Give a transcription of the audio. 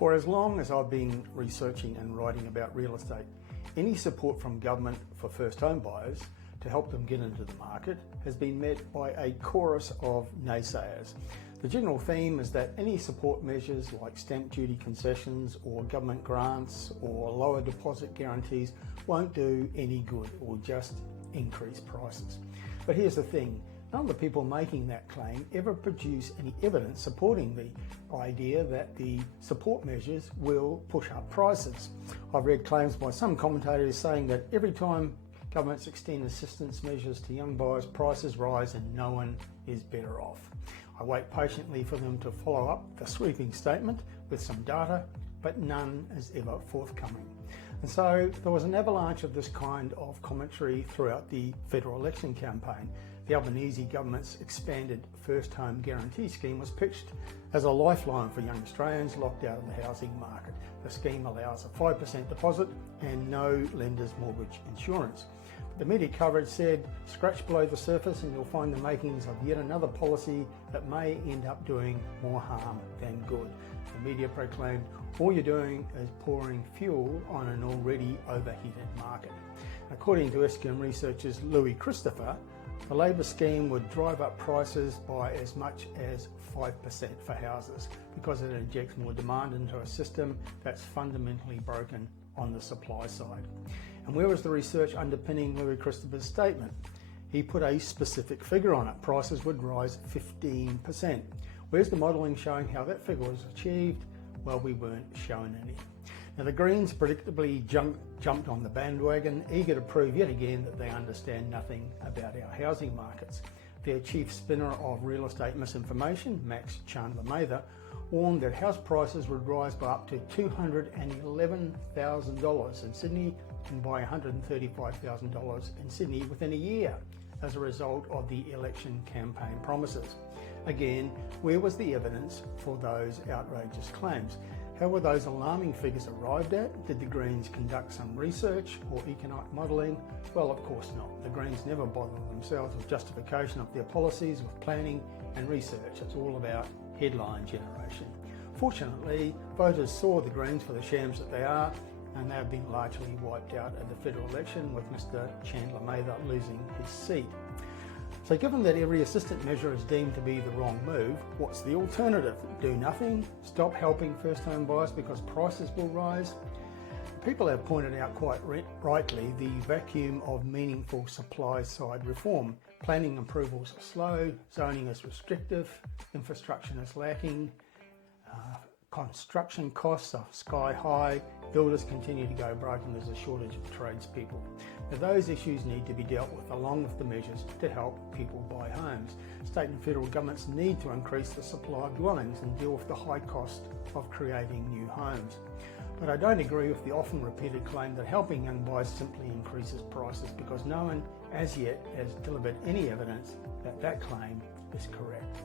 For as long as I've been researching and writing about real estate, any support from government for first home buyers to help them get into the market has been met by a chorus of naysayers. The general theme is that any support measures like stamp duty concessions or government grants or lower deposit guarantees won't do any good or just increase prices. But here's the thing, none of the people making that claim ever produce any evidence supporting the idea that the support measures will push up prices. I've read claims by some commentators saying that every time governments extend assistance measures to young buyers, prices rise and no one is better off. I wait patiently for them to follow up the sweeping statement with some data, but none is ever forthcoming. And so there was an avalanche of this kind of commentary throughout the federal election campaign. The Albanese Government's expanded First Home Guarantee Scheme was pitched as a lifeline for young Australians locked out of the housing market. The scheme allows a 5% deposit and no lender's mortgage insurance. The media coverage said, scratch below the surface and you'll find the makings of yet another policy that may end up doing more harm than good. The media proclaimed, all you're doing is pouring fuel on an already overheated market. According to Eskom researchers Louis Christopher, the Labor scheme would drive up prices by as much as 5% for houses because it injects more demand into a system that's fundamentally broken on the supply side. And where was the research underpinning Louis Christopher's statement? He put a specific figure on it. Prices would rise 15%. Where's the modelling showing how that figure was achieved? Well, we weren't shown any. Now the Greens predictably jumped on the bandwagon, eager to prove yet again that they understand nothing about our housing markets. Their chief spinner of real estate misinformation, Max Chandler-Mather, warned that house prices would rise by up to $211,000 in Sydney and by $135,000 in Sydney within a year as a result of the election campaign promises. Again, where was the evidence for those outrageous claims? How were those alarming figures arrived at? Did the Greens conduct some research or economic modelling? Well, of course not. The Greens never bother themselves with justification of their policies, with planning and research. It's all about headline generation. Fortunately, voters saw the Greens for the shams that they are, and they have been largely wiped out at the federal election, with Mr Chandler-Mather losing his seat. So given that every assistant measure is deemed to be the wrong move, what's the alternative? Do nothing? Stop helping first home buyers because prices will rise? People have pointed out quite rightly the vacuum of meaningful supply side reform. Planning approvals are slow, zoning is restrictive, infrastructure is lacking, construction costs are sky high, builders continue to go broke and there's a shortage of tradespeople. Now those issues need to be dealt with along with the measures to help people buy homes. State and federal governments need to increase the supply of dwellings and deal with the high cost of creating new homes. But I don't agree with the often repeated claim that helping young buyers simply increases prices, because no one as yet has delivered any evidence that that claim is correct.